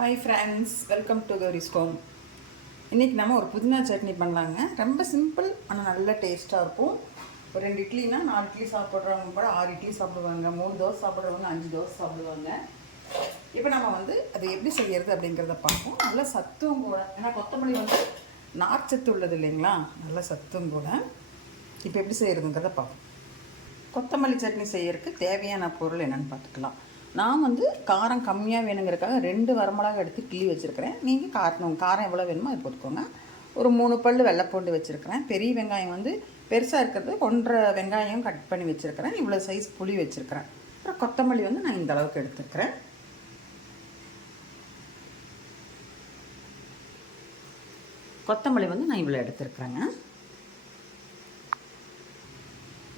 Hi friends, welcome to Gowri's home. இன்றைக்கி நம்ம ஒரு புதினா சட்னி பண்ணலாங்க. ரொம்ப சிம்பிள் ஆனால் நல்ல டேஸ்ட்டாக இருக்கும். ஒரு 2 இட்லினா 4 இட்லி சாப்பிட்றவங்க கூட 6 இட்லி சாப்பிடுவாங்க, 3 தோசை சாப்பிட்றவங்க 5 தோசை சாப்பிடுவாங்க. இப்போ நம்ம அது எப்படி செய்கிறது அப்படிங்கிறத பார்ப்போம். நல்ல சத்தும் கூட, ஏன்னா கொத்தமல்லி நார்ச்சத்து உள்ளது இல்லைங்களா, நல்ல சத்தும் கூட. இப்போ எப்படி செய்கிறதுங்கிறத பார்ப்போம். கொத்தமல்லி சட்னி செய்யறதுக்கு தேவையான பொருள் என்னென்னு பார்த்துக்கலாம். நான் காரம் கம்மியாக வேணுங்கிறதுக்காக 2 வரமிளகா எடுத்து கிள்ளி வச்சுருக்கிறேன். நீங்கள் காரம் எவ்வளோ வேணுமோ அதை போட்டுக்கோங்க. ஒரு 3 பல் வெள்ளைப்பூண்டு வச்சுருக்கிறேன். பெரிய வெங்காயம் பெருசாக இருக்கிறது 1.5 வெங்காயம் கட் பண்ணி வச்சுருக்கிறேன். இவ்வளோ சைஸ் புளி வச்சுருக்கிறேன். அப்புறம் கொத்தமல்லி நான் இந்த அளவுக்கு எடுத்துருக்கிறேன். கொத்தமல்லி நான் இவ்வளோ எடுத்துருக்குறேங்க.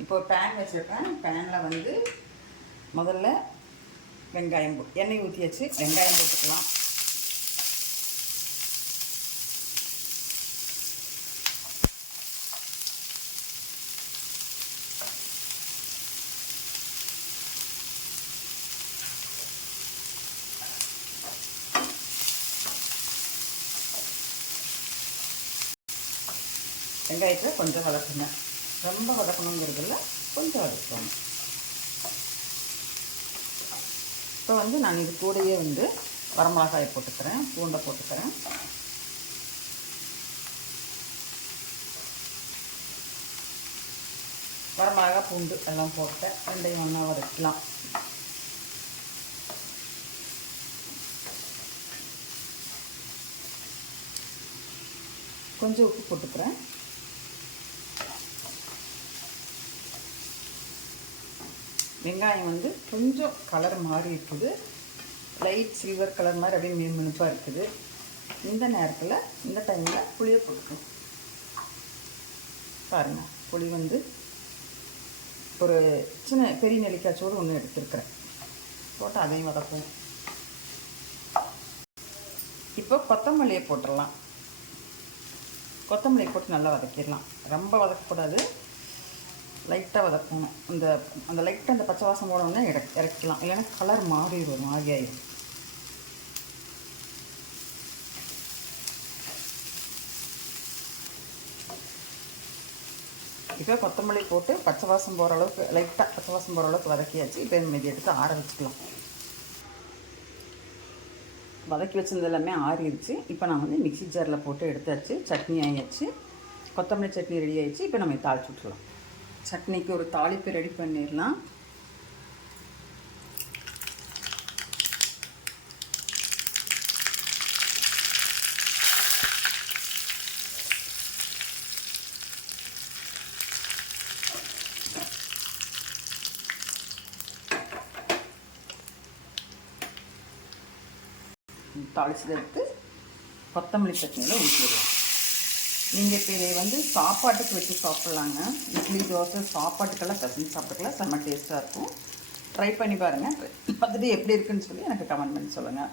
இப்போ ஒரு பேன் வச்சுருக்கேன். பேனில் முதல்ல வெங்காயம் எண்ணெய் ஊற்றி வச்சு வெங்காயம் போட்டுக்கலாம். வெங்காயத்தை கொஞ்சம் வதக்குங்க. ரொம்ப வதக்கணுங்கிறதுல கொஞ்சம் வதக்கணும். இப்போ நான் இது கூடயே வரமிளகாயை போட்டுக்கிறேன், பூண்டை போட்டுக்கிறேன். வரமிளகா பூண்டு எல்லாம் போட்டேன். ரெண்டையும் ஒன்றா வதக்கலாம். கொஞ்சம் உப்பு போட்டுக்கிறேன். வெங்காயம் கொஞ்சம் கலர் மாறி இருக்குது. லைட் சில்வர் கலர் மாதிரி அப்படியே மினுமினுப்பாக இருக்குது. இந்த நேரத்தில் இந்த டைமில் புளியை போட்டுக்கணும். பாருங்கள், புளி ஒரு சின்ன பெரிய நெல்லிக்காய்ச்சோடு ஒன்று எடுத்துருக்கிறேன். போட்டு அதையும் வதக்கும். இப்போ கொத்தமல்லியை போட்டுடலாம். கொத்தமல்லியை போட்டு நல்லா வதக்கிடலாம். ரொம்ப வதக்கக்கூடாது, லைட்டாக வதக்கணும். அந்த லைட்டாக அந்த பச்சை வாசம் போனோடனே இறக்கலாம், இல்லைன்னா கலர் மாறிடும், ஒரு மாதிரி ஆயிடும். இப்போ கொத்தமல்லி போட்டு பச்சை வாசம் போகிற அளவுக்கு, லைட்டாக பச்சை வாசம் போகிற அளவுக்கு வதக்கியாச்சு. இப்போ மீதி எடுத்து ஆற வச்சுக்கலாம். வதக்கி வச்சிருந்த எல்லாமே ஆறிடுச்சு. இப்போ நான் மிக்ஸி ஜாரில் போட்டு எடுத்தாச்சு. சட்னி ஆகியாச்சு. கொத்தமல்லி சட்னி ரெடி ஆகிடுச்சு. இப்போ நம்ம தாளிச்சு விட்டுலாம். சட்னிக்கு ஒரு தாளிப்பு ரெடி பண்ணிடலாம். தாளிச்சதை எடுத்து கொத்தமல்லி சட்னியில் ஊற்றிடலாம். நீங்கள் இப்போ இதை சாப்பாட்டுக்கு வச்சு சாப்பிட்லாங்க. இட்லி, தோசை, சாப்பாட்டுக்கெல்லாம் பசங்க சாப்பிட்டுக்கலாம். செம்ம டேஸ்ட்டாக இருக்கும். ட்ரை பண்ணி பாருங்கள். பார்த்துட்டு எப்படி இருக்குன்னு சொல்லி எனக்கு கமெண்ட் பண்ணி சொல்லுங்கள்.